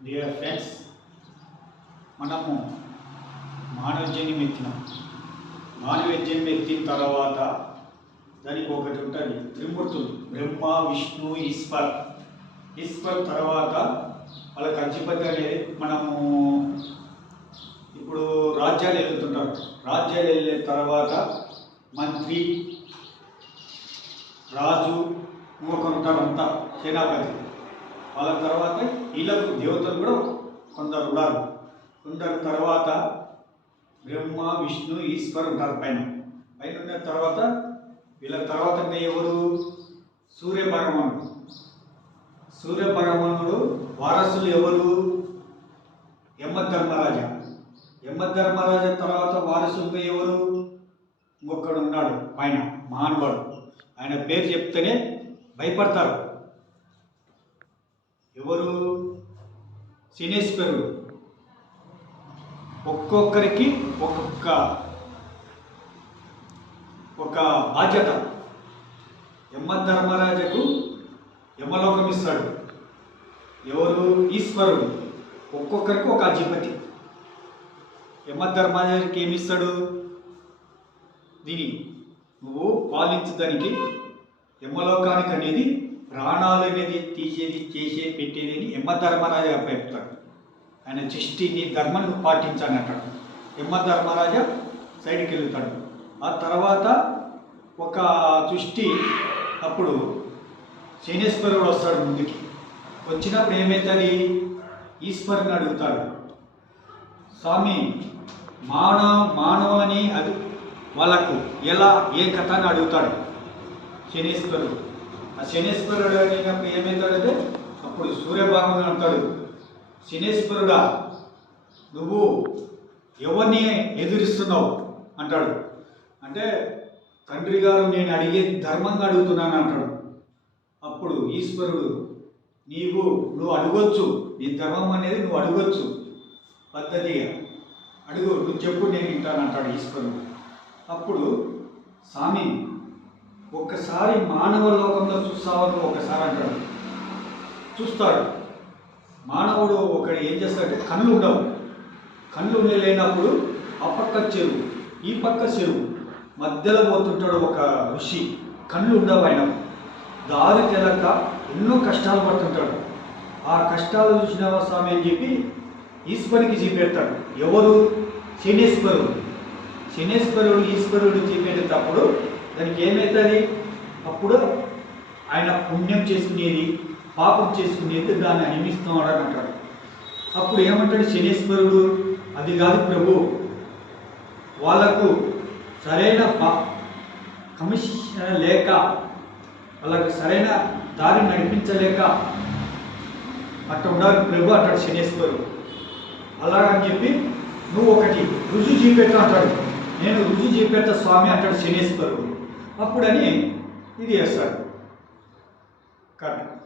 Dear friends మనము మానవజన్యం ఎత్తినాం మానవజన్యం ఎత్తిన తర్వాత దానికి ఒకటి ఉంటుంది త్రిమూర్తులు బ్రహ్మ విష్ణు ఈశ్వర్. ఈశ్వర్ తర్వాత వాళ్ళకి అధిపతి అనేది మనము ఇప్పుడు రాజ్యాలు వెళ్తుంటారు రాజ్యాలు వెళ్ళిన తర్వాత మంత్రి రాజు ఇంకొకరు ఉంటారు అంతా సేనాపతి. వాళ్ళ తర్వాత వీళ్ళకు దేవతలు కూడా కొందరు ఉన్నారు. కొందరు తర్వాత బ్రహ్మ విష్ణు ఈశ్వర్ ఉంటారు పైన. పైన ఉన్న తర్వాత వీళ్ళ తర్వాత ఎవరు? సూర్య పరమాణుడు. సూర్య భగవానుడు వారసులు ఎవరు? యమధర్మరాజా యమధర్మరాజా తర్వాత వారసులుగా ఎవరు? ఇంకొకడు ఉన్నాడు పైన మహానుభావుడు. ఆయన పేరు చెప్తేనే భయపడతారు ఎవరు శనేశ్వరుడు. ఒక్కొక్కరికి ఒక్కొక్క ఒక బాధ్యత. యమ ధర్మరాజకు యమలోకం ఇస్తాడు. ఎవరు? ఈశ్వరుడు. ఒక్కొక్కరికి ఒక అధిపతి. యమ ధర్మరాజుకి ఏమిస్తాడు దీని నువ్వు పాలించడానికి యమలోకానికి అనేది ప్రాణాలనేది తీసేది చేసే పెట్టేది అని యమ చెప్తాడు ఆయన చిష్టిని ధర్మాన్ని పాటించాను అంటాడు యమ సైడ్కి వెళ్తాడు. ఆ తర్వాత ఒక దృష్టి అప్పుడు శనేశ్వరుడు వస్తాడు ముందుకి. వచ్చినప్పుడు ఏమవుతుంది ఈశ్వరుని అడుగుతాడు. స్వామి మానవ మానవులని అది వాళ్ళకు ఎలా? ఏ కథ? అని అడుగుతాడు శనేశ్వరుడు. ఆ శనీశ్వరుడు అడిగినప్పుడు ఏమవుతాడంటే అప్పుడు సూర్యభాగం అంటాడు శనీశ్వరుడా నువ్వు ఎవరిని ఎదురిస్తున్నావు? అంటాడు. అంటే తండ్రి గారు నేను అడిగే ధర్మంగా అడుగుతున్నాను అంటాడు. అప్పుడు ఈశ్వరుడు నీవు నువ్వు అడగొచ్చు. నీ ధర్మం అనేది నువ్వు అడగొచ్చు. పద్ధతిగా అడుగు నువ్వు చెప్పు నేను వింటాను అంటాడు ఈశ్వరుడు. అప్పుడు స్వామి ఒక్కసారి మానవ లోకంలో చూస్తావని ఒకసారి అంటాడు. చూస్తాడు. మానవుడు ఒకడు ఏం చేస్తాడంటే కళ్ళు ఉండవు. కళ్ళు లేనప్పుడు ఆ పక్క చెరువు ఈ పక్క చెరువు మధ్యలో పోతుంటాడు ఒక ఋషి. కళ్ళు ఉండవు ఆయన. దారి తెలక ఎన్నో కష్టాలు పడుతుంటాడు. ఆ కష్టాలు చూసినావా స్వామి అని చెప్పి ఈశ్వరికి చూపెడతాడు ఎవరు? శనేశ్వరుడు. శనేశ్వరుడు ఈశ్వరుడు చెప్పేటప్పుడు దానికి ఏమవుతుంది అప్పుడు ఆయన పుణ్యం చేసుకునేది పాపం చేసుకునేది దాన్ని అనిమిస్తున్నాడు అని అంటాడు. అప్పుడు ఏమంటాడు శనీశ్వరుడు? అది కాదు ప్రభు వాళ్ళకు సరైన పా కమిషన్ లేక వాళ్ళకు సరైన దారి నడిపించలేక అట్ట ఉండాలి ప్రభు అంటాడు శనీశ్వరుడు. అలాగని చెప్పి నువ్వు ఒకటి రుజువు చూపెట్టు అంటాడు. నేను రుజు చూపెట్ట స్వామి అంటాడు శనీశ్వరుడు. అప్పుడని ఇది వేస్తాడు కరెక్ట్.